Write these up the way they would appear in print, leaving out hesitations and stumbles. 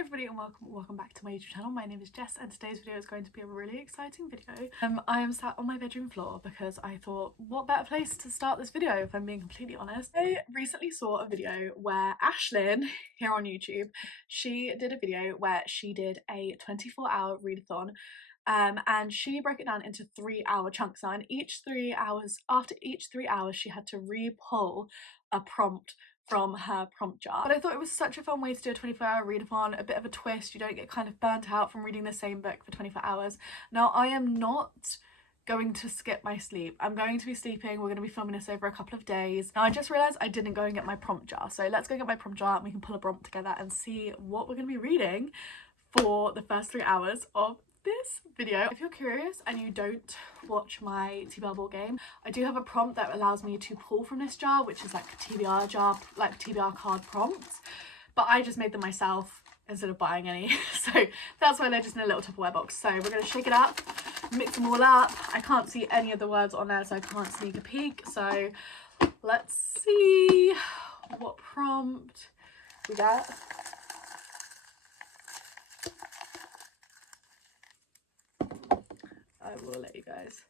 Everybody, and welcome back to my YouTube channel. My name is Jess, and today's video is going to be a really exciting video. I am sat on my bedroom floor because I thought, what better place to start this video, if I'm being completely honest. I recently saw a video where Ashlyn here on YouTube, she did a video where she did a 24-hour readathon, and she broke it down into 3-hour chunks. Now, in each 3 hours, after each 3 hours, she had to re-pull a prompt from her prompt jar. But I thought it was such a fun way to do a 24-hour readathon, a bit of a twist. You don't get kind of burnt out from reading the same book for 24 hours. Now, I am not going to skip my sleep. I'm going to be sleeping. We're going to be filming this over a couple of days. Now, I just realised I didn't go and get my prompt jar. So let's go get my prompt jar and we can pull a prompt together and see what we're going to be reading for the first 3 hours of this video. If you're curious and you don't watch my TBR board game, I do have a prompt that allows me to pull from this jar, which is like TBR jar, like TBR card prompts, but I just made them myself instead of buying any. So that's why they're just in a little Tupperware box. So we're going to shake it up, mix them all up. I can't see any of the words on there, so I can't sneak a peek. So let's see what prompt we got. I will let you guys.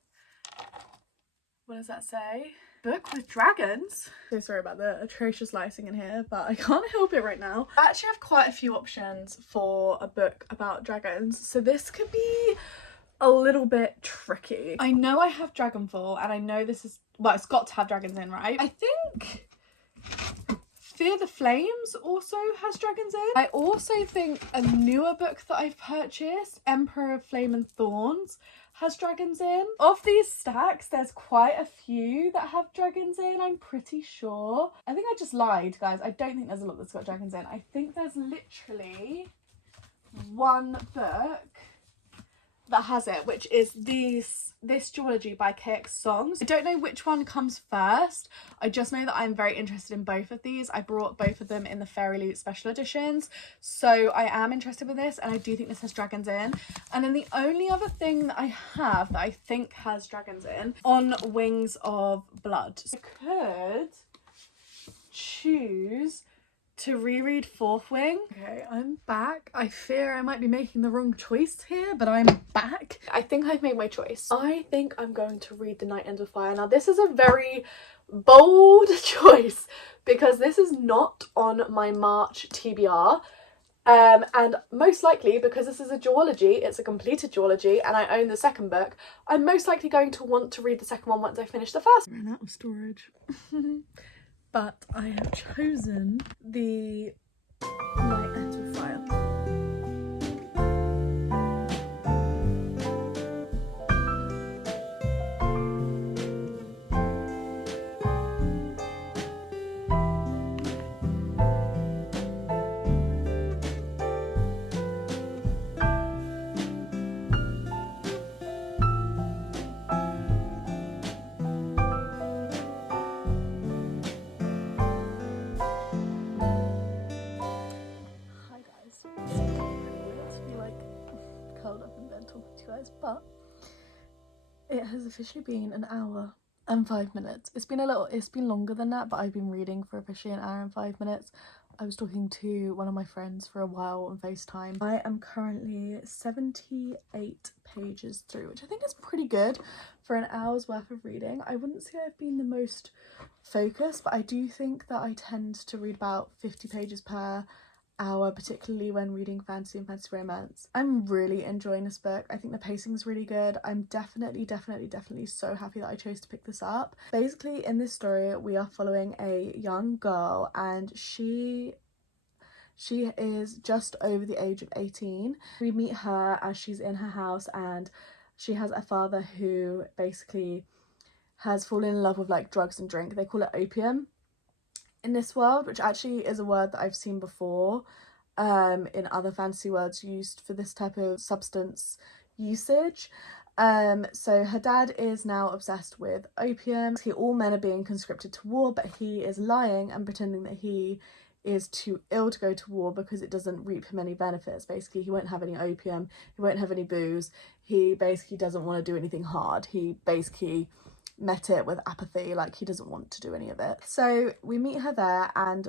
What does that say? Book with dragons? So sorry about the atrocious lighting in here, but I can't help it right now. I actually have quite a few options for a book about dragons, so this could be a little bit tricky. I know I have Dragonfall, and I know this is, well, it's got to have dragons in, right? I think Fear the Flames also has dragons in. I also think a newer book that I've purchased, Emperor of Flame and Thorns, has dragons in. Of these stacks, there's quite a few that have dragons in, I'm pretty sure. I think I just lied, guys. I don't think there's a lot that's got dragons in. I think there's literally one book that has it, which is this duology by KX Songs. I don't know which one comes first. I just know that I'm very interested in both of these. I brought both of them in the Fairy Loot special editions, so I am interested with this, and I do think this has dragons in. And then the only other thing that I have that I think has dragons in, On Wings of Blood. I could choose to reread Fourth Wing. Okay, I'm back. I fear I might be making the wrong choice here, but I'm back. I think I've made my choice. I think I'm going to read The Night Ends with Fire. Now, this is a very bold choice because this is not on my March TBR. And most likely, because this is a duology, it's a completed duology, and I own the second book, I'm most likely going to want to read the second one once I finish the first. Ran out of storage. But I have chosen The Night Ends with Fire. But it has officially been an hour and 5 minutes. It's been longer than that, but I've been reading for officially an hour and 5 minutes. I was talking to one of my friends for a while on FaceTime. I am currently 78 pages through, which I think is pretty good for an hour's worth of reading. I wouldn't say I've been the most focused, but I do think that I tend to read about 50 pages per hour, particularly when reading fantasy and fantasy romance. I'm really enjoying this book. I think the pacing is really good. I'm definitely so happy that I chose to pick this up. Basically, in this story, we are following a young girl, and she is just over the age of 18. We meet her as she's in her house, and she has a father who basically has fallen in love with like drugs and drink. They call it opium in this world, which actually is a word that I've seen before in other fantasy words used for this type of substance usage. So her dad is now obsessed with opium. All men are being conscripted to war, but he is lying and pretending that he is too ill to go to war because it doesn't reap him any benefits. Basically, he won't have any opium, he won't have any booze, he basically doesn't want to do anything hard. He basically met it with apathy, like he doesn't want to do any of it. So we meet her there, and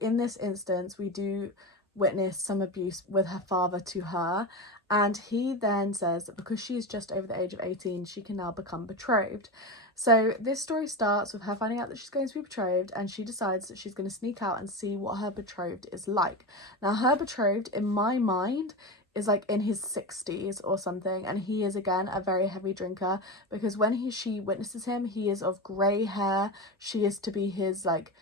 in this instance we do witnessed some abuse with her father to her, and he then says that because she is just over the age of 18, she can now become betrothed. So this story starts with her finding out that she's going to be betrothed, and she decides that she's going to sneak out and see what her betrothed is like. Now, her betrothed, in my mind, is like in his 60s or something, and he is again a very heavy drinker, because when she witnesses him, he is of grey hair. She is to be his, like,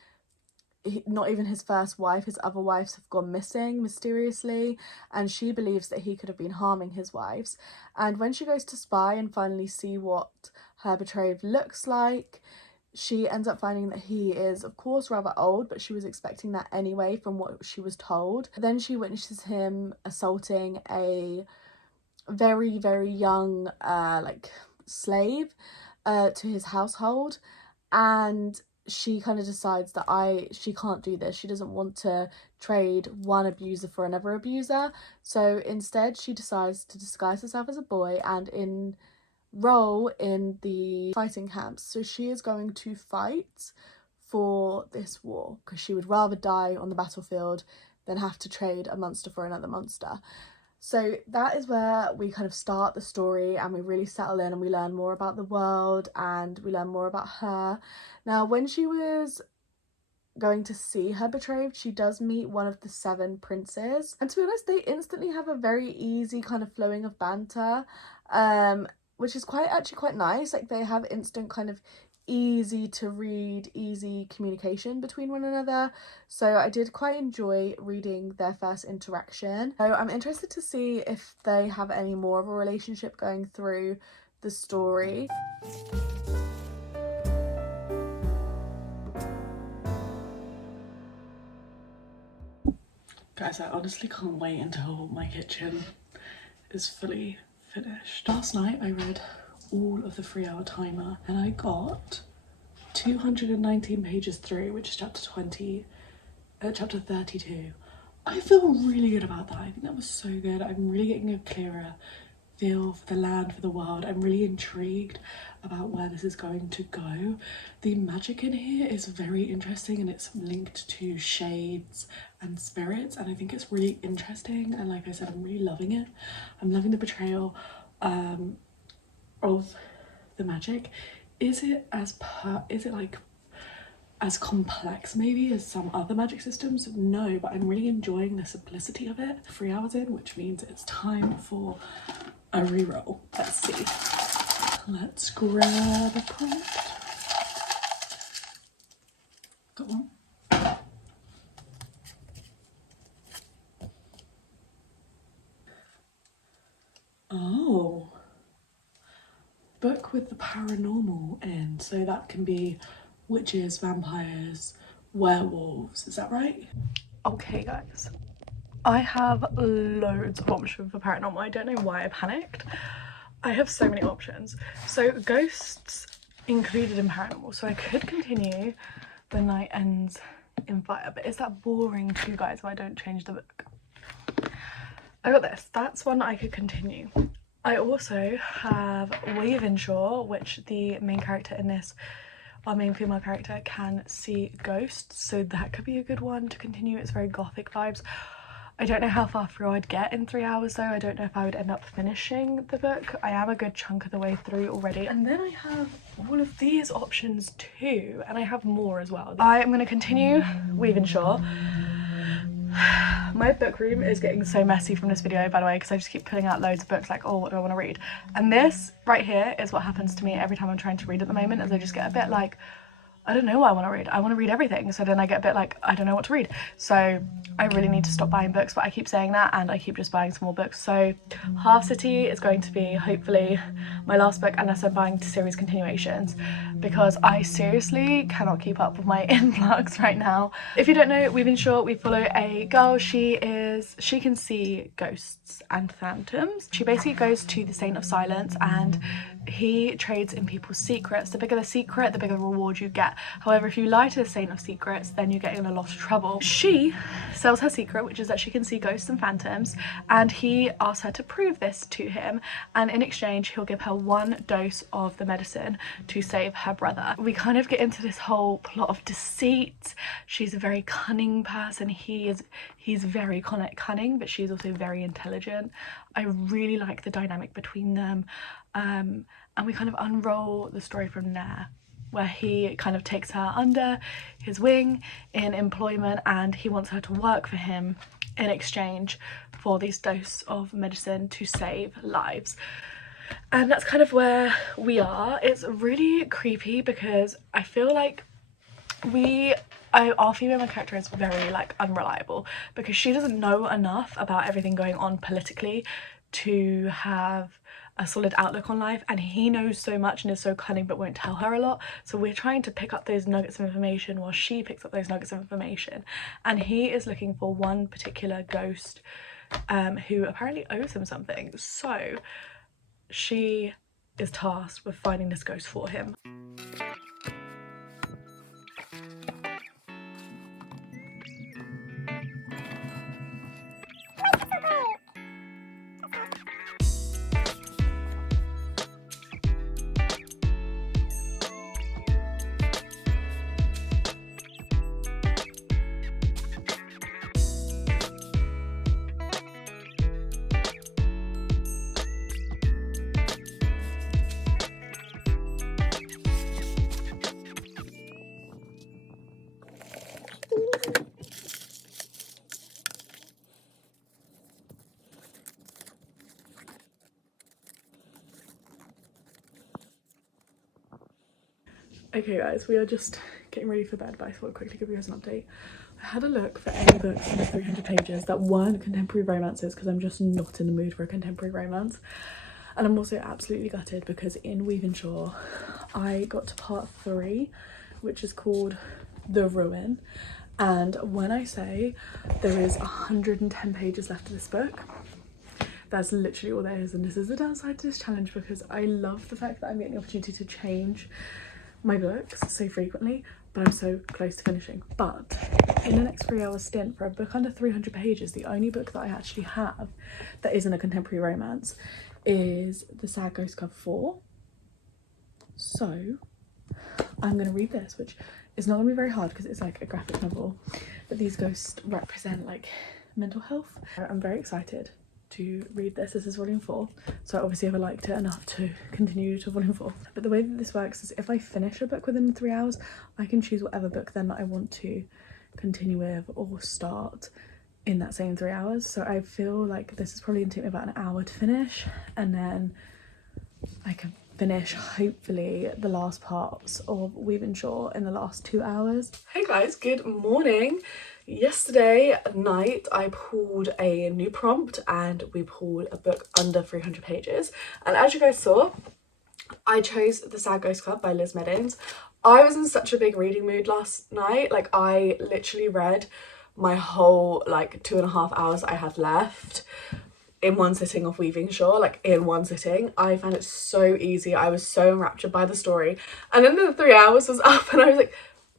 not even his first wife. His other wives have gone missing mysteriously, and she believes that he could have been harming his wives. And when she goes to spy and finally see what her betrothed looks like, she ends up finding that he is, of course, rather old, but she was expecting that anyway from what she was told. Then she witnesses him assaulting a very, very young like slave to his household, and she kind of decides that she can't do this. She doesn't want to trade one abuser for another abuser, so instead she decides to disguise herself as a boy and enroll in the fighting camps. So she is going to fight for this war because she would rather die on the battlefield than have to trade a monster for another monster. So that is where we kind of start the story, and we really settle in and we learn more about the world and we learn more about her. Now, when she was going to see her betrothed, she does meet one of the 7 princes, and to be honest, they instantly have a very easy kind of flowing of banter, which is actually quite nice. Like, they have instant kind of easy to read, easy communication between one another. So I did quite enjoy reading their first interaction. So I'm interested to see if they have any more of a relationship going through the story. Guys, I honestly can't wait until my kitchen is fully finished. Last night I read all of the 3-hour timer and I got 219 pages through, which is chapter 32. I feel really good about that. I think that was so good. I'm really getting a clearer feel for the land, for the world. I'm really intrigued about where this is going to go. The magic in here is very interesting, and it's linked to shades and spirits, and I think it's really interesting. And like I said, I'm really loving it. I'm loving the portrayal of the magic. Is it like as complex maybe as some other magic systems? No, but I'm really enjoying the simplicity of it. 3 hours in, which means it's time for a reroll. Let's see. Let's grab a prompt. Got one. Oh. Book with the paranormal in, so that can be witches, vampires, werewolves, is that right? Okay guys, I have loads of options for paranormal. I don't know why I panicked. I have so many options. So ghosts included in paranormal, so I could continue The Night Ends in Fire, but is that boring to you guys if I don't change the book? I got this, that's one I could continue. I also have Wavenshaw, which the main character in this, our main female character, can see ghosts, so that could be a good one to continue. It's very gothic vibes. I don't know how far through I'd get in 3 hours though. I don't know if I would end up finishing the book. I am a good chunk of the way through already. And then I have all of these options too, and I have more as well. I am going to continue Wavenshaw. My book room is getting so messy from this video, by the way, because I just keep pulling out loads of books like, oh, what do I want to read? And this right here is what happens to me every time I'm trying to read at the moment, is I just get a bit like, I don't know what I want to read. I want to read everything. So then I get a bit like, I don't know what to read. So I really need to stop buying books, but I keep saying that and I keep just buying some more books. So Half City is going to be hopefully my last book, unless I'm buying series continuations, because I seriously cannot keep up with my influx right now. If you don't know, we've been short, we follow a girl. She can see ghosts and phantoms. She basically goes to the Saint of Silence and he trades in people's secrets. The bigger the secret, the bigger the reward you get. However, if you lie to the Saint of Secrets, then you get in a lot of trouble. She sells her secret, which is that she can see ghosts and phantoms, and he asks her to prove this to him, and in exchange he'll give her 1 dose of the medicine to save her brother. We kind of get into this whole plot of deceit. She's a very cunning person. He's very cunning, but she's also very intelligent. I really like the dynamic between them. And we kind of unroll the story from there, where he kind of takes her under his wing in employment, and he wants her to work for him in exchange for these doses of medicine to save lives. And that's kind of where we are. It's really creepy because I feel like our female character is very like unreliable, because she doesn't know enough about everything going on politically to have a solid outlook on life, and he knows so much and is so cunning but won't tell her a lot. So we're trying to pick up those nuggets of information while she picks up those nuggets of information, and he is looking for one particular ghost who apparently owes him something. So she is tasked with finding this ghost for him. Okay guys, we are just getting ready for bed, but I thought I'd quickly give you guys an update. I had a look for any books under 300 pages that weren't contemporary romances, because I'm just not in the mood for a contemporary romance. And I'm also absolutely gutted because in Weavenshaw I got to part 3, which is called The Ruin, and when I say there is 110 pages left of this book, that's literally all there is. And this is the downside to this challenge, because I love the fact that I'm getting the opportunity to change my books so frequently, but I'm so close to finishing. But in the next 3 hour stint for a book under 300 pages, the only book that I actually have that isn't a contemporary romance is The Sad Ghost Club 4. So I'm going to read this, which is not going to be very hard because it's like a graphic novel, but these ghosts represent like mental health. I'm very excited to read this. This is volume 4, so obviously I've liked it enough to continue to volume 4. But the way that this works is if I finish a book within 3 hours, I can choose whatever book then that I want to continue with or start in that same 3 hours. So I feel like this is probably gonna take me about an hour to finish, and then I can finish hopefully the last parts of Weavenshaw in the last 2 hours. Hey guys, good morning. Yesterday night I pulled a new prompt and we pulled a book under 300 pages, and as you guys saw, I chose The Sad Ghost Club by Liz Meddings. I was in such a big reading mood last night. Like I literally read my whole like 2.5 hours I had left in one sitting of Weavenshaw, like in one sitting. I found it so easy. I was so enraptured by the story, and then the 3 hours was up and I was like,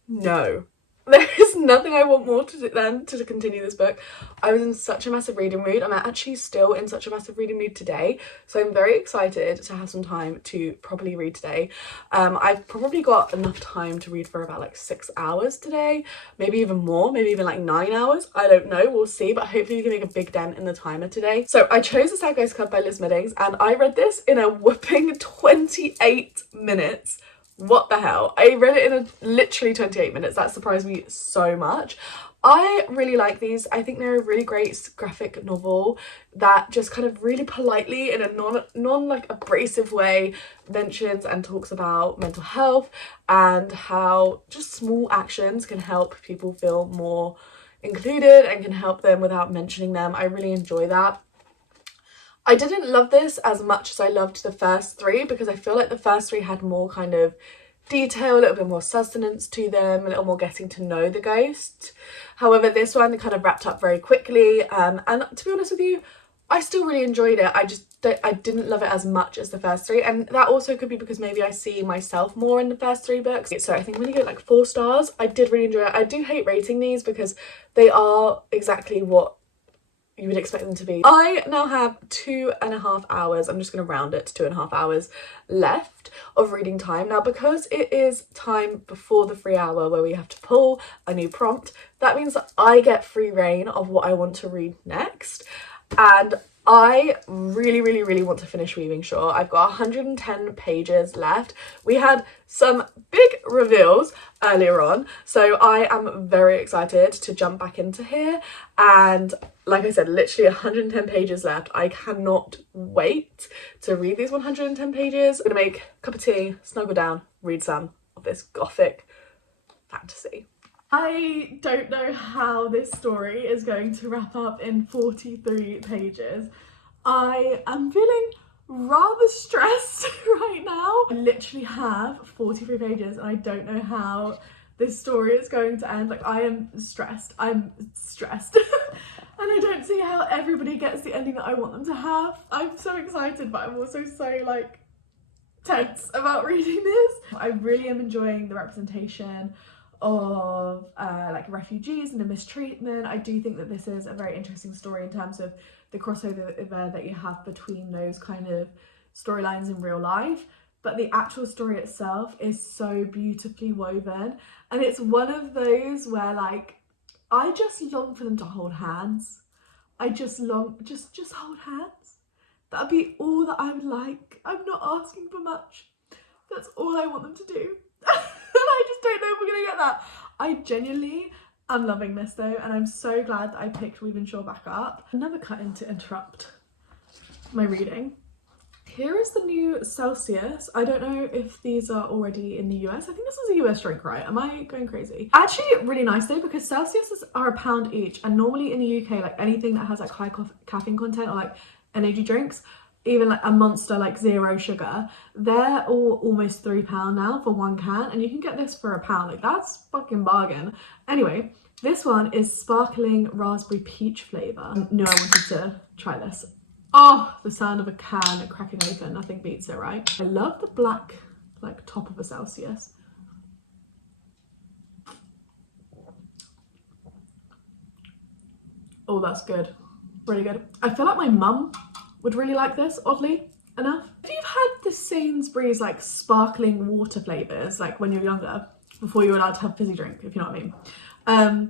no, there is nothing I want more to do than to continue this book. I was in such a massive reading mood. I'm actually still in such a massive reading mood today, so I'm very excited to have some time to properly read today. I've probably got enough time to read for about like 6 hours today, maybe even more, maybe even like 9 hours. I don't know, we'll see, but hopefully we can make a big dent in the timer today. So I chose The Sad Ghost Club by Liz Meddings, and I read this in a whopping 28 minutes. What the hell? I read it in literally 28 minutes. That surprised me so much. I really like these. I think they're a really great graphic novel that just kind of really politely, in a non like abrasive way, mentions and talks about mental health and how just small actions can help people feel more included and can help them without mentioning them. I really enjoy that. I didn't love this as much as I loved the first 3, because I feel like the first 3 had more kind of detail, a little bit more sustenance to them, a little more getting to know the ghost. However, this one kind of wrapped up very quickly, and to be honest with you, I still really enjoyed it. I didn't love it as much as the first three, and that also could be because maybe I see myself more in the first three books. So I think I'm gonna give it like 4 stars. I did really enjoy it. I do hate rating these because they are exactly what you would expect them to be. I now have 2.5 hours, I'm just going to round it to 2.5 hours left of reading time. Now, because it is time before the free hour where we have to pull a new prompt, that means that I get free reign of what I want to read next. And I really want to finish Weaving Shore. I've got 110 pages left. We had some big reveals earlier on, so I am very excited to jump back into here. And like I said, literally 110 pages left. I cannot wait to read these 110 pages. I'm gonna make a cup of tea, snuggle down, read some of this gothic fantasy. I don't know how this story is going to wrap up in 43 pages. I am feeling rather stressed right now. I literally have 43 pages and I don't know how this story is going to end. Like, I am stressed. I'm stressed. And I don't see how everybody gets the ending that I want them to have. I'm so excited, but I'm also so like tense about reading this. I really am enjoying the representation of like refugees and the mistreatment. I do think that this is a very interesting story in terms of the crossover that you have between those kind of storylines in real life, but the actual story itself is so beautifully woven, and it's one of those where like I just long for them to hold hands. I just long just hold hands. That'd be all that I would like. I'm not asking for much. That's all I want them to do. And I just don't know if we're gonna get that. I genuinely am loving this though, and I'm so glad that I picked Weaving Shore back up. Another cut in to interrupt my reading. Here is the new Celsius. I don't know if these are already in the US. I think this is a US drink, right? Am I going crazy? Actually, really nice though, because Celsius are £1 each, and normally in the UK, like anything that has like high caffeine content or like energy drinks, even like a Monster like 0 sugar, they're all almost £3 now for 1 can, and you can get this for £1. Like, that's fucking bargain. Anyway, this one is sparkling raspberry peach flavour. No, I wanted to try this. Oh, the sound of a can cracking open, nothing beats it, right? I love the black like top of a Celsius. Oh, that's good. Really good. I feel like my mum would really like this, oddly enough. If you've had the Sainsbury's like sparkling water flavours, like when you're younger, before you were allowed to have fizzy drink, if you know what I mean,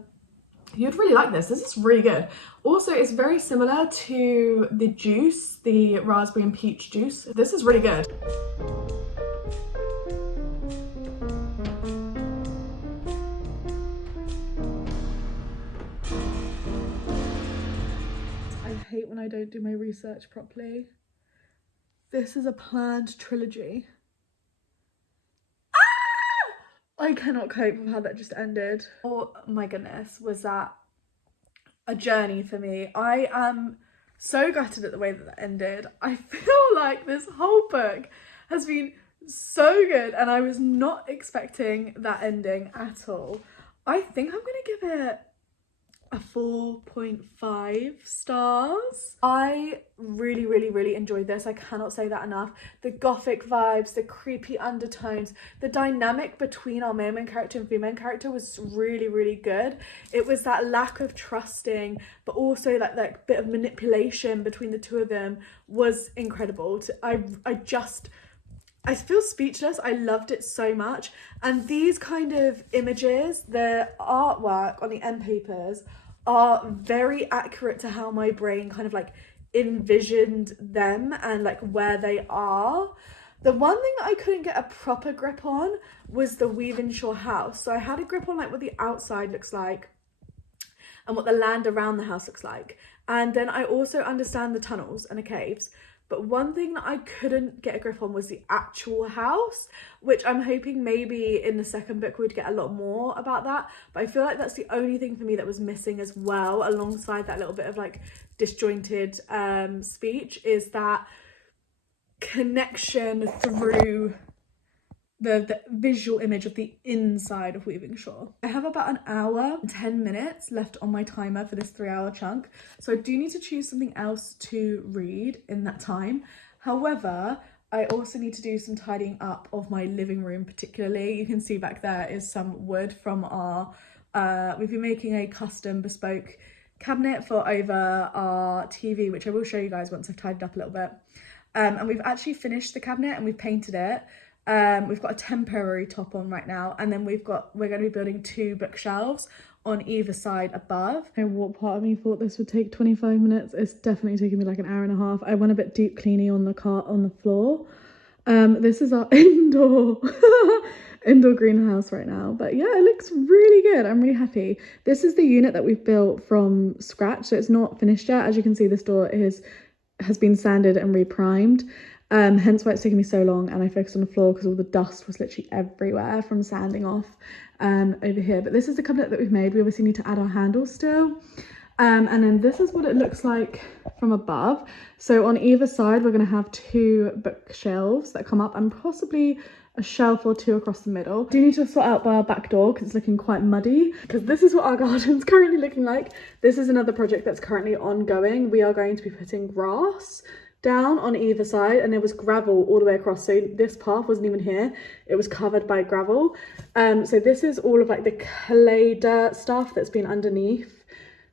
you'd really like this. This is really good. Also, it's very similar to the juice, the raspberry and peach juice. This is really good. I hate when I don't do my research properly. This is a planned trilogy. I cannot cope with how that just ended. Oh my goodness, was that a journey for me. I am so gutted at the way that that ended. I feel like this whole book has been so good, and I was not expecting that ending at all. I think I'm gonna give it a 4.5 stars. I really enjoyed this. I cannot say that enough. The gothic vibes, the creepy undertones, the dynamic between our main character and female character was really good. It was that lack of trusting, but also that bit of manipulation between the two of them was incredible. I feel speechless. I loved it so much. And these kind of images, the artwork on the end papers, are very accurate to how my brain kind of like envisioned them and like where they are. The one thing that I couldn't get a proper grip on was the Weaving Shore house. So I had a grip on like what the outside looks like and what the land around the house looks like. And then I also understand the tunnels and the caves. But one thing that I couldn't get a grip on was the actual house, which I'm hoping maybe in the second book we'd get a lot more about that. But I feel like that's the only thing for me that was missing as well, alongside that little bit of like disjointed speech, is that connection through the visual image of the inside of weaving shawl. I have about an hour and 10 minutes left on my timer for this 3-hour chunk, so I do need to choose something else to read in that time. However, I also need to do some tidying up of my living room. Particularly, you can see back there is some wood from our we've been making a custom bespoke cabinet for over our TV, which I will show you guys once I've tidied up a little bit. And we've actually finished the cabinet and we've painted it. We've got a temporary top on right now, and then we're going to be building 2 bookshelves on either side above. And what part of me thought this would take 25 minutes? It's definitely taking me like an hour and a half. I went a bit deep cleaning on the floor. This is our indoor greenhouse right now, but yeah, it looks really good. I'm really happy. This is the unit that we've built from scratch, so it's not finished yet. As you can see, this door has been sanded and reprimed. Hence why it's taking me so long, and I focused on the floor because all the dust was literally everywhere from sanding off over here. But this is the cabinet that we've made. We obviously need to add our handles still. And then this is what it looks like from above. So on either side, we're going to have 2 bookshelves that come up and possibly a shelf or 2 across the middle. I do need to sort out our back door because it's looking quite muddy, because this is what our garden's currently looking like. This is another project that's currently ongoing. We are going to be putting grass down on either side, and there was gravel all the way across, so this path wasn't even here, it was covered by gravel. So this is all of like the clay dirt stuff that's been underneath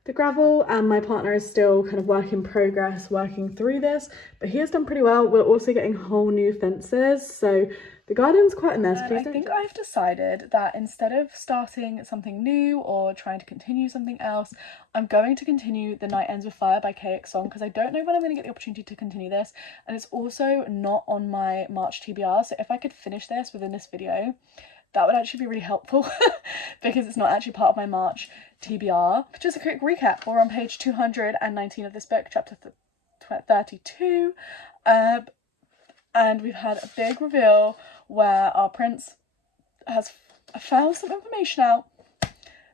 the gravel, and my partner is still kind of work in progress working through this, but he has done pretty well. We're also getting whole new fences, so the garden's quite a mess. I think I've decided that instead of starting something new or trying to continue something else, I'm going to continue The Night Ends with Fire by KX Song, because I don't know when I'm going to get the opportunity to continue this, and it's also not on my March TBR, so if I could finish this within this video, that would actually be really helpful because it's not actually part of my March TBR. Just a quick recap, we're on page 219 of this book, chapter 32, and we've had a big reveal where our prince has found some information out.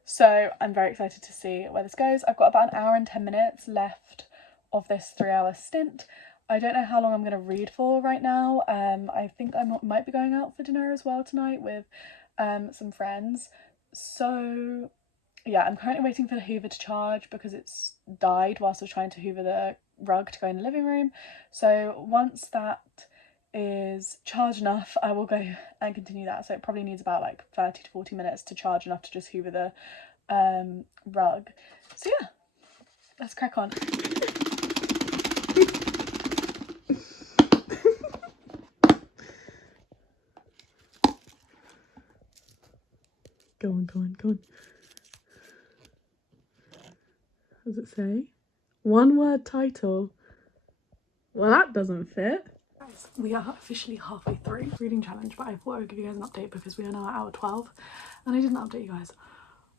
So I'm very excited to see where this goes. I've got about an hour and 10 minutes left of this 3-hour stint. I don't know how long I'm going to read for right now. I think I might be going out for dinner as well tonight with some friends. So yeah, I'm currently waiting for the Hoover to charge because it's died whilst I was trying to hoover the rug to go in the living room. So once that is charged enough, I will go and continue that. So it probably needs about like 30 to 40 minutes to charge enough to just hoover the rug. So yeah, let's crack on. Go on, go on, go on. What does it say? 1-word title. Well, that doesn't fit. We are officially halfway through reading challenge, but I thought I would give you guys an update because we are now at hour 12, and I didn't update you guys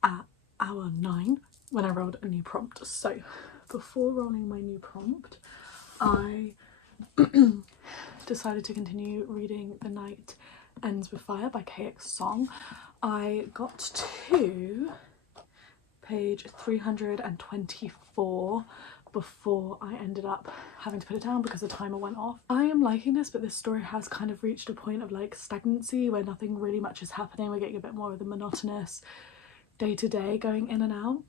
at hour 9 when I rolled a new prompt. So before rolling my new prompt, I decided to continue reading The Night Ends with Fire by KX Song. I got to page 324 before I ended up having to put it down because the timer went off. I am liking this, but this story has kind of reached a point of like stagnancy where nothing really much is happening. We're getting a bit more of the monotonous day-to-day going in and out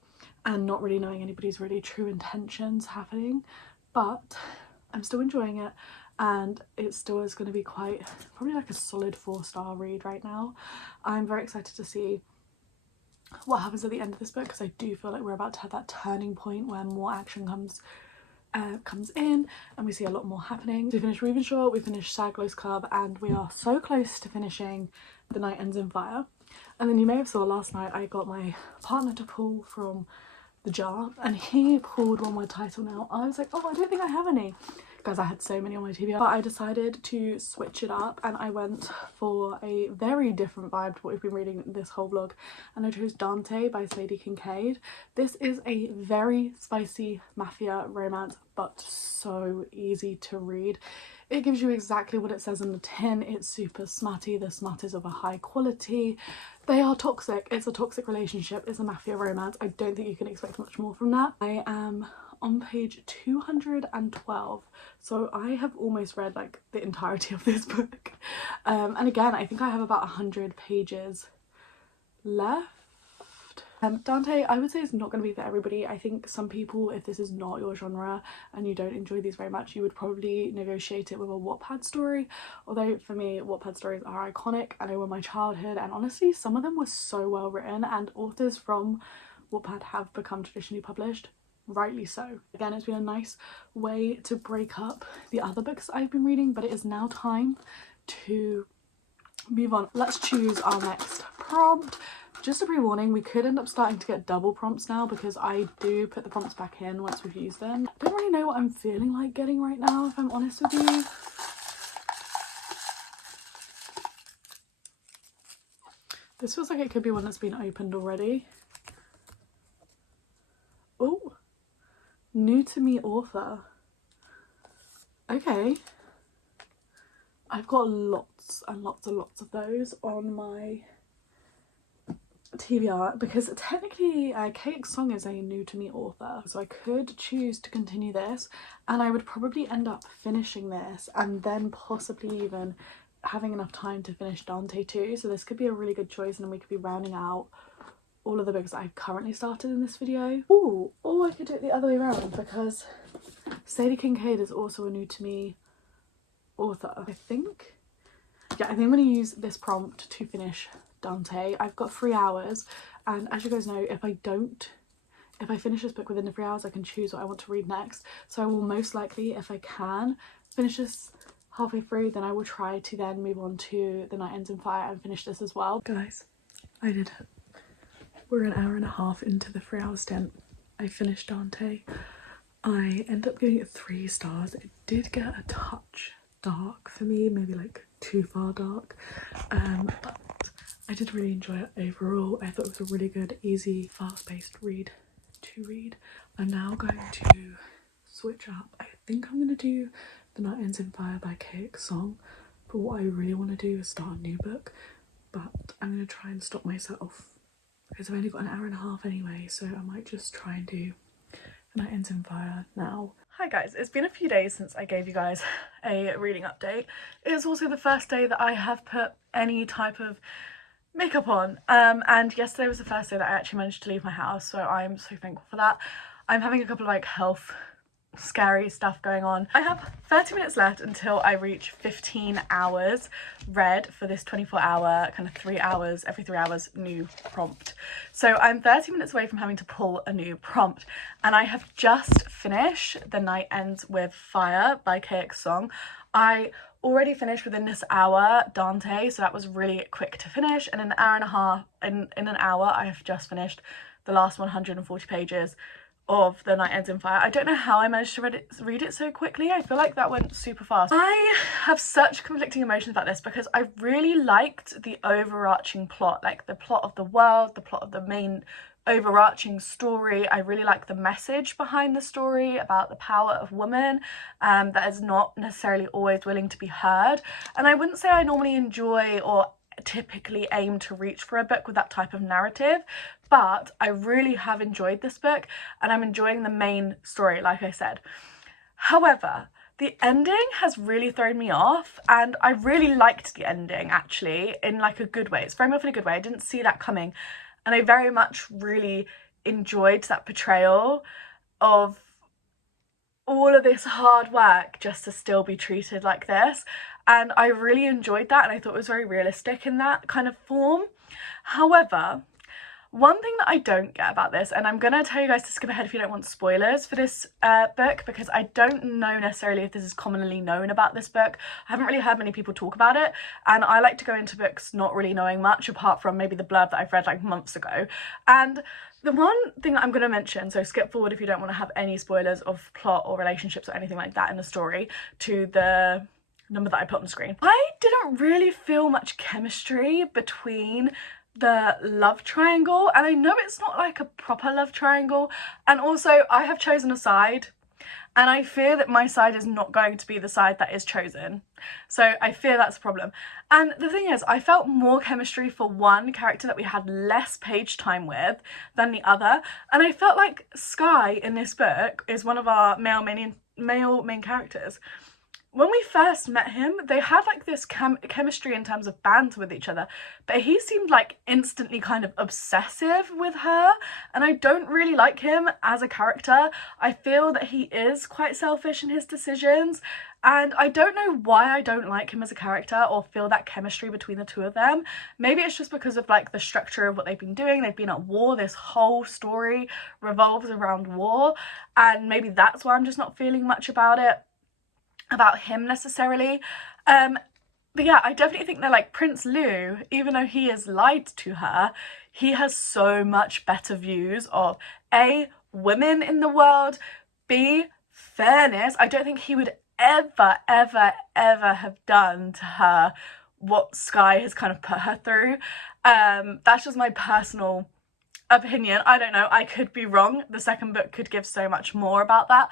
and not really knowing anybody's really true intentions happening, but I'm still enjoying it, and it still is going to be quite, probably like a solid 4-star read right now. I'm very excited to see what happens at the end of this book because I do feel like we're about to have that turning point where more action comes in and we see a lot more happening. We finished Weaving Short, we finished Saglow's Club, and we are so close to finishing The Night Ends in Fire. And then you may have saw last night I got my partner to pull from the jar and he pulled 1-word title now. I was like, oh, I don't think I have any, because I had so many on my TBR, but I decided to switch it up and I went for a very different vibe to what we've been reading this whole vlog, and I chose Dante by Sadie Kincaid. This is a very spicy mafia romance, but so easy to read. It gives you exactly what it says on the tin. It's super smutty, the smut is of a high quality. They are toxic, it's a toxic relationship, it's a mafia romance. I don't think you can expect much more from that. I am on page 212, so I have almost read like the entirety of this book. And again, I think I have about 100 pages left. Dante, I would say, is not going to be for everybody. I think some people, if this is not your genre and you don't enjoy these very much, you would probably negotiate it with a Wattpad story. Although for me, Wattpad stories are iconic and they were my childhood, and honestly some of them were so well written, and authors from Wattpad have become traditionally published, rightly so. Again, it's been a nice way to break up the other books I've been reading, but it is now time to move on. Let's choose our next prompt. Just a pre-warning, we could end up starting to get double prompts now because I do put the prompts back in once we've used them. I don't really know what I'm feeling like getting right now, if I'm honest with you. This feels like it could be one that's been opened already. Oh, new to me author. Okay. I've got lots and lots and lots of those on my TBR because technically Kate Song is a new to me author, so I could choose to continue this and I would probably end up finishing this and then possibly even having enough time to finish Dante too. So this could be a really good choice, and then we could be rounding out all of the books that I've currently started in this video. Ooh, or I could do it the other way around because Sadie Kincaid is also a new to me author, I think. Yeah, I think I'm going to use this prompt to finish Dante. I've got 3 hours, and as you guys know, if I finish this book within the 3 hours, I can choose what I want to read next. So I will most likely, if I can finish this halfway through, then I will try to then move on to The Night Ends in Fire and finish this as well. Guys, I did it. We're an hour and a half into the 3 hour stint. I finished Dante. I ended up giving it 3 stars. It did get a touch dark for me, maybe like too far dark, but I did really enjoy it overall. I thought it was a really good, easy, fast-paced read to read. I'm now going to switch up. I think I'm going to do The Night Ends in Fire by Kate Song, but what I really want to do is start a new book, but I'm going to try and stop myself because I've only got an hour and a half anyway, so I might just try and do The Night Ends in Fire now. Hi guys, it's been a few days since I gave you guys a reading update. It is also the first day that I have put any type of makeup on, and yesterday was the first day that I actually managed to leave my house, so I'm so thankful for that. I'm having a couple of like health scary stuff going on. I have 30 minutes left until I reach 15 hours read for this 24-hour kind of 3 hours, every 3 hours new prompt. So I'm 30 minutes away from having to pull a new prompt, and I have just finished The Night Ends with Fire by KX Song. I already finished within this hour Dante, so that was really quick to finish, and in an hour and a half, in an hour I have just finished the last 140 pages of The Night Ends in Fire. I don't know how I managed to read it so quickly. I feel like that went super fast. I have such conflicting emotions about this because I really liked the overarching plot, like the plot of the world, the plot of the main overarching story. I really like the message behind the story about the power of women that is not necessarily always willing to be heard. And I wouldn't say I normally enjoy or typically aim to reach for a book with that type of narrative, but I really have enjoyed this book and I'm enjoying the main story, like I said. However, the ending has really thrown me off, and I really liked the ending actually, in like a good way. It's very much in a good way. I didn't see that coming, and I very much really enjoyed that portrayal of all of this hard work just to still be treated like this, and I really enjoyed that, and I thought it was very realistic in that kind of form. However, one thing that I don't get about this, and I'm going to tell you guys to skip ahead if you don't want spoilers for this book, because I don't know necessarily if this is commonly known about this book. I haven't really heard many people talk about it, and I like to go into books not really knowing much apart from maybe the blurb that I've read like months ago. And the one thing that I'm going to mention, so skip forward if you don't want to have any spoilers of plot or relationships or anything like that in the story, to the number that I put on the screen. I didn't really feel much chemistry between the love triangle, and I know it's not like a proper love triangle, and also I have chosen a side, and I fear that my side is not going to be the side that is chosen. So I fear that's a problem. And the thing is, I felt more chemistry for one character that we had less page time with than the other, and I felt like Sky in this book is one of our male main characters. When we first met him, they had like this chemistry in terms of banter with each other, but he seemed like instantly kind of obsessive with her, and I don't really like him as a character. I feel that he is quite selfish in his decisions, and I don't know why I don't like him as a character or feel that chemistry between the two of them. Maybe it's just because of like the structure of what they've been doing. They've been at war. This whole story revolves around war, and maybe that's why I'm just not feeling much about him necessarily. But yeah, I definitely think that like Prince Lu, even though he has lied to her, he has so much better views of A, women in the world, B, fairness. I don't think he would ever have done to her what Sky has kind of put her through. That's just my personal opinion. I don't know, I could be wrong. The second book could give so much more about that,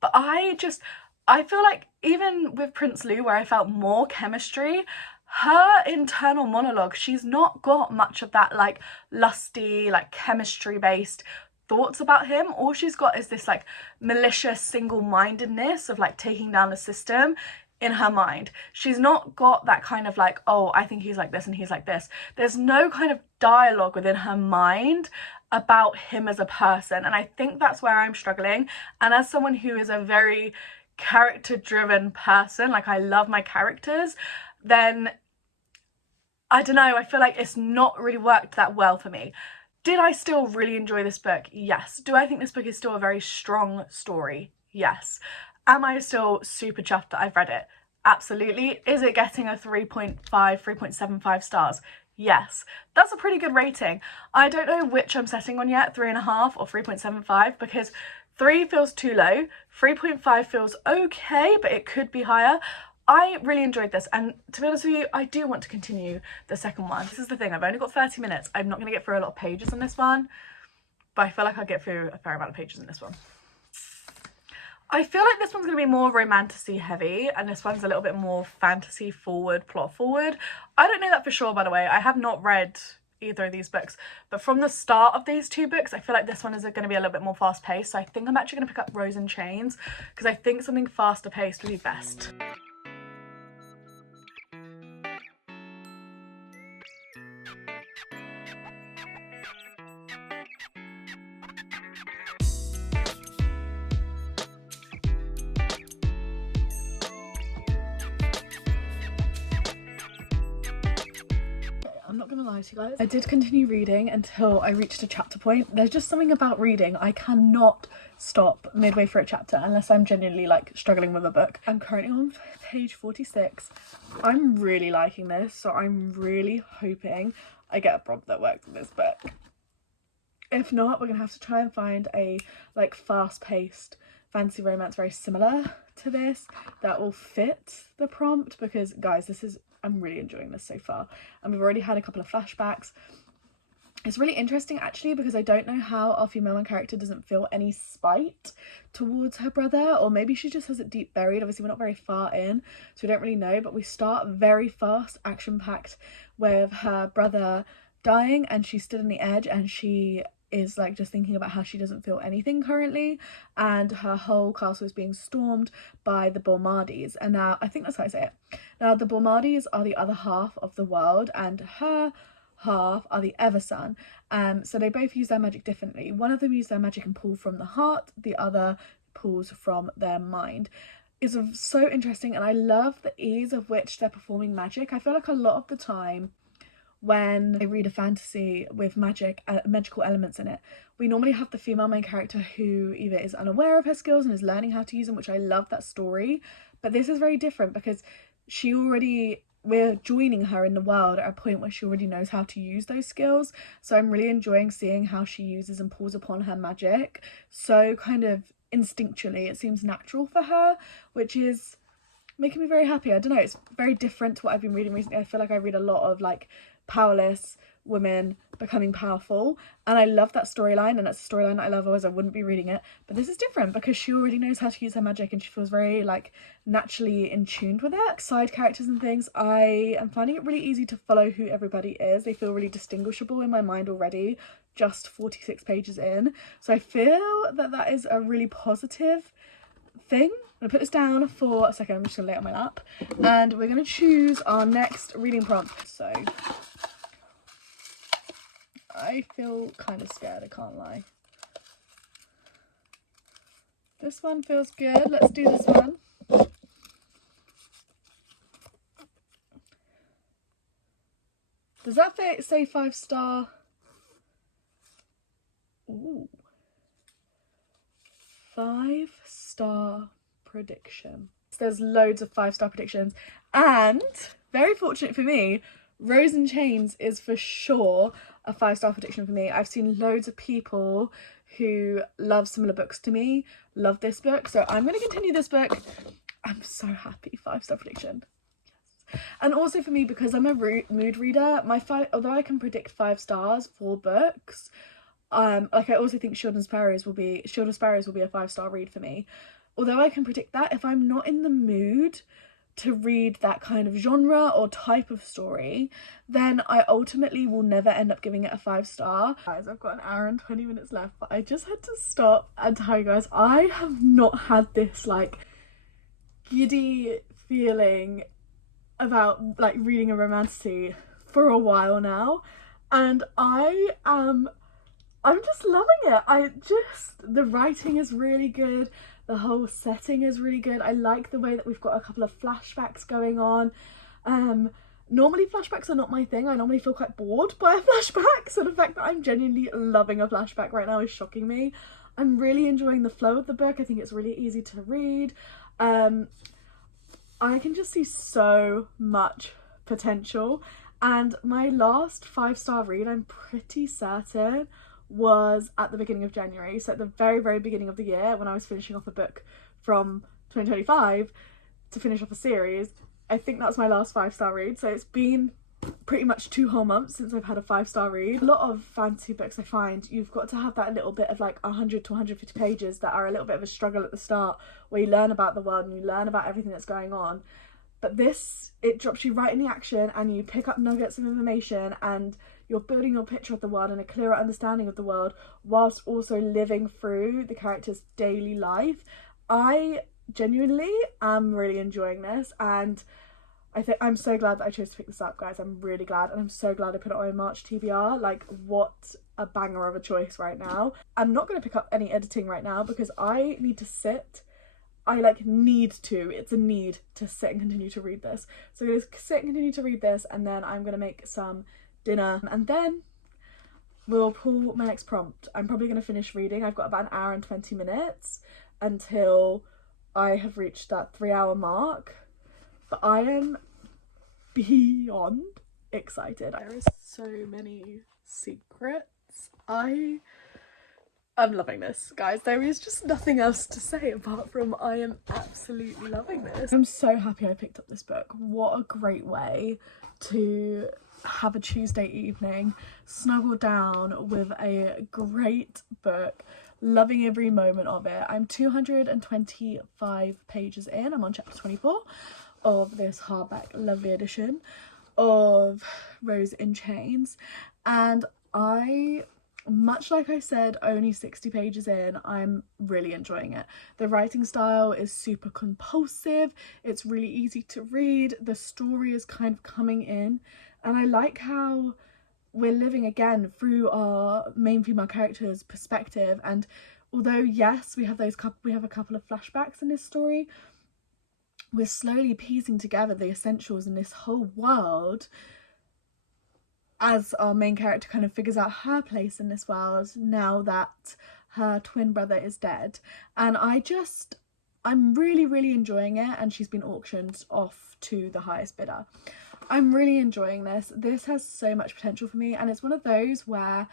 but I feel like even with Prince Lu, where I felt more chemistry, her internal monologue, she's not got much of that like lusty, like chemistry based thoughts about him. All she's got is this like malicious single-mindedness of like taking down the system in her mind. She's not got that kind of like, oh, I think he's like this and he's like this. There's no kind of dialogue within her mind about him as a person, and I think that's where I'm struggling. And as someone who is a very character driven person, like I love my characters, then I don't know, I feel like it's not really worked that well for me. Did I still really enjoy this book? Yes. Do I think this book is still a very strong story? Yes. Am I still super chuffed that I've read it? Absolutely. Is it getting a 3.5, 3.75 stars? Yes. That's a pretty good rating. I don't know which I'm setting on yet, 3.5 or 3.75, because 3 feels too low, 3.5 feels okay, but it could be higher. I really enjoyed this, and to be honest with you, I do want to continue the second one. This is the thing, I've only got 30 minutes. I'm not going to get through a lot of pages in this one, but I feel like I'll get through a fair amount of pages in this one. I feel like this one's going to be more romantasy heavy, and this one's a little bit more fantasy forward, plot forward. I don't know that for sure, by the way. I have not read either of these books, but from the start of these two books, I feel like this one is going to be a little bit more fast paced. So I think I'm actually going to pick up Rose in Chains, because I think something faster paced would be best. I'm not gonna lie to you guys, I did continue reading until I reached a chapter point. There's just something about reading, I cannot stop midway through a chapter unless I'm genuinely like struggling with a book. I'm currently on page 46. I'm really liking this, so I'm really hoping I get a prompt that works in this book. If not, we're gonna have to try and find a like fast-paced fantasy romance very similar to this that will fit the prompt, because guys, I'm really enjoying this so far, and we've already had a couple of flashbacks. It's really interesting actually, because I don't know how our female main character doesn't feel any spite towards her brother, or maybe she just has it deep buried. Obviously we're not very far in, so we don't really know, but we start very fast, action-packed, with her brother dying, and she stood on the edge, and she is like just thinking about how she doesn't feel anything currently, and her whole castle is being stormed by the Bormardis. And now I think that's how I say it. Now the Bormardis are the other half of the world, and her half are the Eversun. So they both use their magic differently. One of them uses their magic and pull from the heart, the other pulls from their mind. It's so interesting, and I love the ease of which they're performing magic. I feel like a lot of the time when I read a fantasy with magical elements in it, we normally have the female main character who either is unaware of her skills and is learning how to use them, which I love that story. But this is very different, because we're joining her in the world at a point where she already knows how to use those skills. So I'm really enjoying seeing how she uses and pulls upon her magic so kind of instinctually. It seems natural for her, which is making me very happy. I don't know, it's very different to what I've been reading recently. I feel like I read a lot of like powerless women becoming powerful, and I love that storyline, and that's a storyline that I love, otherwise I wouldn't be reading it. But this is different because she already knows how to use her magic and she feels very like naturally in tune with it. Side characters and things, I am finding it really easy to follow who everybody is. They feel really distinguishable in my mind already, just 46 pages in, so I feel that that is a really positive thing. I'm gonna put this down for a second. I'm just gonna lay it on my lap and we're gonna choose our next reading prompt. So I feel kind of scared, I can't lie. This one feels good. Let's do this one. Does that say 5-star? Ooh. 5-star prediction. There's loads of 5-star predictions, and very fortunate for me, Rose in Chains is for sure a 5-star prediction for me. I've seen loads of people who love similar books to me love this book, so I'm going to continue this book. I'm so happy. 5-star prediction. Yes. And also for me, because I'm a mood reader, although I can predict 5 stars for books, like I also think Shield and Sparrows will be a 5-star read for me. Although I can predict that, if I'm not in the mood to read that kind of genre or type of story, then I ultimately will never end up giving it a 5-star. Guys, I've got an hour and 20 minutes left, but I just had to stop and tell you guys, I have not had this like giddy feeling about like reading a romantasy for a while now, and I'm just loving it. The writing is really good. The whole setting is really good. I like the way that we've got a couple of flashbacks going on. Normally flashbacks are not my thing. I normally feel quite bored by a flashback. So the fact that I'm genuinely loving a flashback right now is shocking me. I'm really enjoying the flow of the book. I think it's really easy to read. I can just see so much potential. And my last 5-star read, I'm pretty certain, was at the beginning of January, so at the very, very beginning of the year, when I was finishing off a book from 2025 to finish off a series. I think that's my last 5-star read, so it's been pretty much 2 whole months since I've had a 5-star read. A lot of fantasy books, I find you've got to have that little bit of like 100 to 150 pages that are a little bit of a struggle at the start, where you learn about the world and you learn about everything that's going on. But this, it drops you right in the action and you pick up nuggets of information and you're building your picture of the world and a clearer understanding of the world, whilst also living through the character's daily life. I genuinely am really enjoying this, and I'm so glad that I chose to pick this up, guys. I'm really glad, and I'm so glad I put it on in March TBR. Like, what a banger of a choice right now. I'm not going to pick up any editing right now because I need to sit. It's a need to sit and continue to read this. So I'm going to sit and continue to read this, and then I'm going to make some dinner, and then we'll pull my next prompt. I'm probably going to finish reading. I've got about an hour and 20 minutes until I have reached that 3-hour mark, but I am beyond excited. There is so many secrets. I'm loving this, guys. There is just nothing else to say apart from I am absolutely loving this. I'm so happy I picked up this book. What a great way to have a Tuesday evening, snuggle down with a great book, loving every moment of it. I'm 225 pages in. I'm on chapter 24 of this hardback lovely edition of Rose in Chains, and much like I said, only 60 pages in, I'm really enjoying it. The writing style is super compulsive, it's really easy to read, the story is kind of coming in, and I like how we're living again through our main female character's perspective. And although yes, we have a couple of flashbacks in this story, we're slowly piecing together the essentials in this whole world as our main character kind of figures out her place in this world now that her twin brother is dead. And I'm really, really enjoying it, and she's been auctioned off to the highest bidder. I'm really enjoying this. This has so much potential for me, and it's one of those where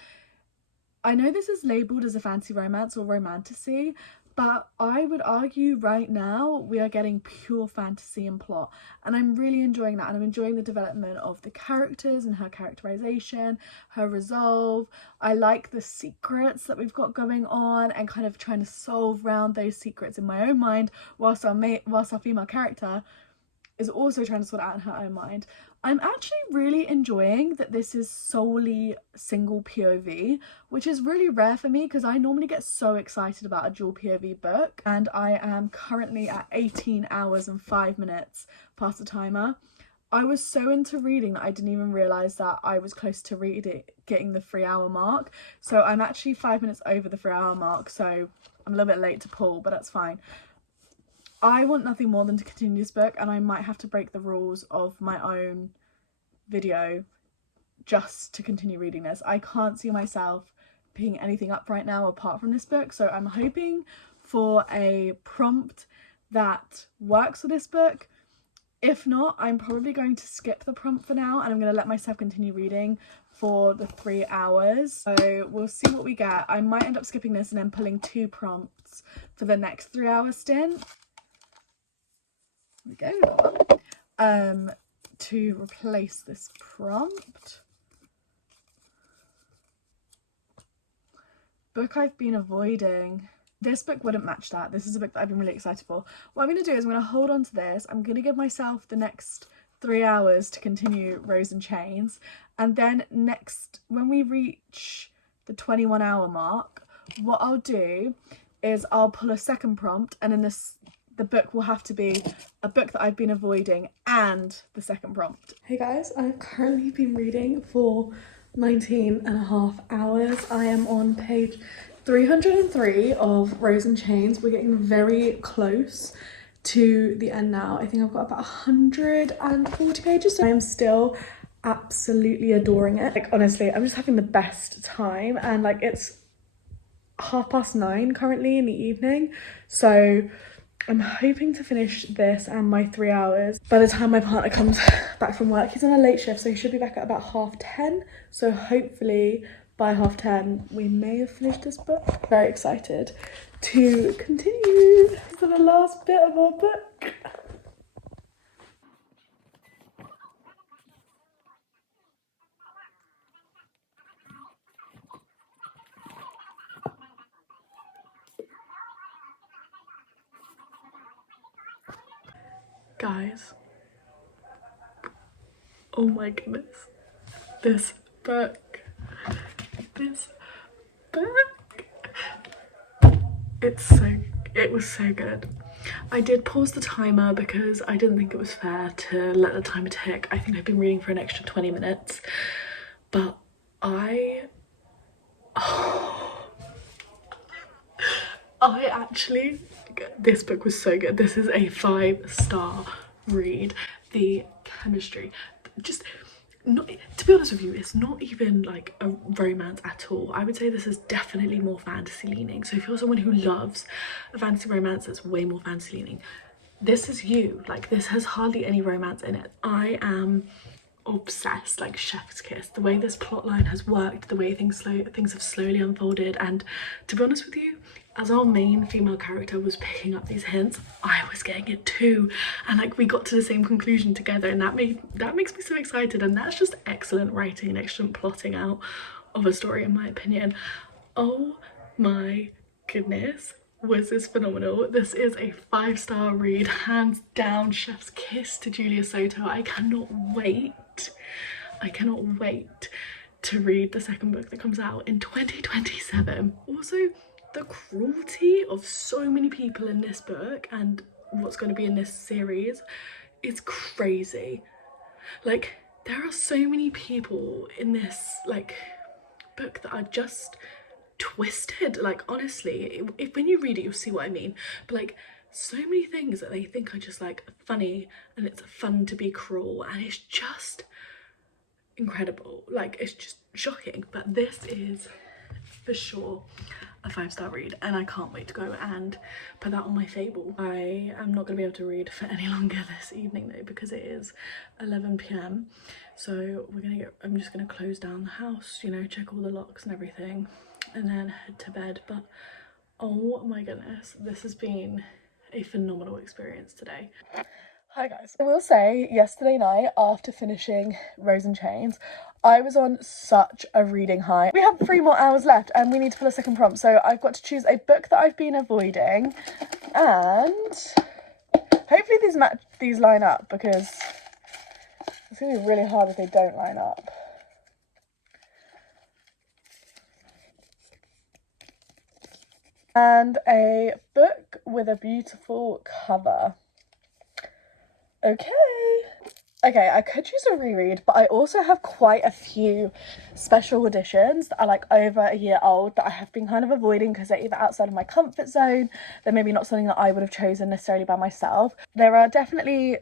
I know this is labelled as a fantasy romance or romantasy, but I would argue right now we are getting pure fantasy and plot, and I'm really enjoying that, and I'm enjoying the development of the characters and her characterization, her resolve. I like the secrets that we've got going on and kind of trying to solve around those secrets in my own mind, whilst our female character is also trying to sort it out in her own mind. I'm actually really enjoying that this is solely single POV, which is really rare for me because I normally get so excited about a dual POV book, and I am currently at 18 hours and 5 minutes past the timer. I was so into reading that I didn't even realise that I was close to getting the 3-hour mark. So I'm actually 5 minutes over the 3-hour mark, so I'm a little bit late to pull, but that's fine. I want nothing more than to continue this book, and I might have to break the rules of my own video just to continue reading this. I can't see myself picking anything up right now apart from this book, so I'm hoping for a prompt that works for this book. If not, I'm probably going to skip the prompt for now, and I'm going to let myself continue reading for the 3 hours. So we'll see what we get. I might end up skipping this and then pulling 2 prompts for the next 3-hour stint. There we go. To replace this prompt. Book I've been avoiding. This book wouldn't match that. This is a book that I've been really excited for. What I'm going to do is I'm going to hold on to this. I'm going to give myself the next 3 hours to continue Rose and Chains. And then next, when we reach the 21-hour mark, what I'll do is I'll pull a second prompt, and then the book will have to be a book that I've been avoiding and the second prompt. Hey guys, I've currently been reading for 19.5 hours. I am on page 303 of Rose and Chains. We're getting very close to the end now. I think I've got about 140 pages. So I am still absolutely adoring it. Like, honestly, I'm just having the best time, and like it's 9:30 currently in the evening. So I'm hoping to finish this and my 3 hours by the time my partner comes back from work. He's on a late shift, so he should be back at about 10:30. So hopefully by 10:30 we may have finished this book. Very excited to continue to the last bit of our book. Guys, oh my goodness, this book, it was so good. I did pause the timer because I didn't think it was fair to let the timer tick. I think I've been reading for an extra 20 minutes, but this book was so good. This is a 5-star read. The chemistry, just not, to be honest with you, it's not even like a romance at all. I would say this is definitely more fantasy leaning. So if you're someone who loves a fantasy romance that's way more fantasy leaning, this is you. Like, this has hardly any romance in it. I am obsessed, like chef's kiss, the way this plot line has worked, the way things have slowly unfolded. And to be honest with you, as our main female character was picking up these hints, I was getting it too, and like we got to the same conclusion together, and that makes me so excited. And that's just excellent writing and excellent plotting out of a story, in my opinion. Oh my goodness, was this phenomenal. This is a 5-star read, hands down. Chef's kiss to Julia Soto. I cannot wait to read the second book that comes out in 2027. Also, the cruelty of so many people in this book and what's going to be in this series is crazy. Like, there are so many people in this like book that are just twisted. Like, honestly, if when you read it you'll see what I mean, but like so many things that they think are just like funny, and it's fun to be cruel, and it's just incredible. Like, it's just shocking. But this is for sure a 5-star read, and I can't wait to go and put that on my Fable. I am not going to be able to read for any longer this evening though, because it is 11 p.m. so I'm just going to close down the house, you know, check all the locks and everything, and then head to bed. But Oh my goodness, this has been a phenomenal experience today. Hi guys. I will say, yesterday night after finishing Rose and Chains, I was on such a reading high. We have 3 more hours left and we need to pull a second prompt, so I've got to choose a book that I've been avoiding, and hopefully these line up, because it's going to be really hard if they don't line up. And a book with a beautiful cover. Okay, I could choose a reread, but I also have quite a few special editions that are like over a year old that I have been kind of avoiding because they're either outside of my comfort zone, they're maybe not something that I would have chosen necessarily by myself. There are definitely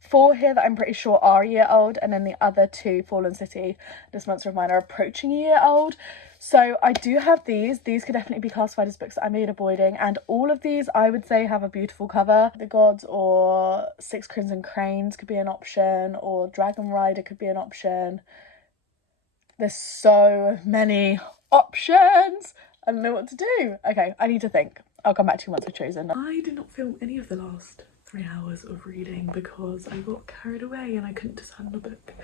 4 here that I'm pretty sure are a year old, and then the other 2, Fallen City, This Monster of Mine, are approaching a year old. So I do have these. These could definitely be classified as books that I'm avoiding, and all of these I would say have a beautiful cover. The Gods or Six Crimson Cranes could be an option, or Dragon Rider could be an option. There's so many options. I don't know what to do. Okay, I need to think. I'll come back to you once I've chosen. I did not film any of the last 3 hours of reading because I got carried away and I couldn't discern the book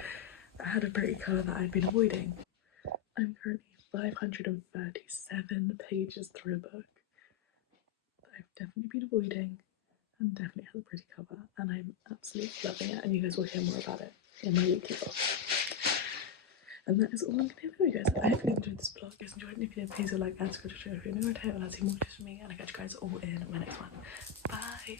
that had a pretty cover that I'd been avoiding. I'm currently 537 pages through a book that I've definitely been avoiding and definitely has a pretty cover, and I'm absolutely loving it, and you guys will hear more about it in my weekly vlog. And that is all I'm going to do for you guys. I hope you enjoyed this vlog. If you guys enjoyed it, if you did, please like and subscribe if you're new to it, and I'll see more tips from me, and I'll catch you guys all in my next one. Bye!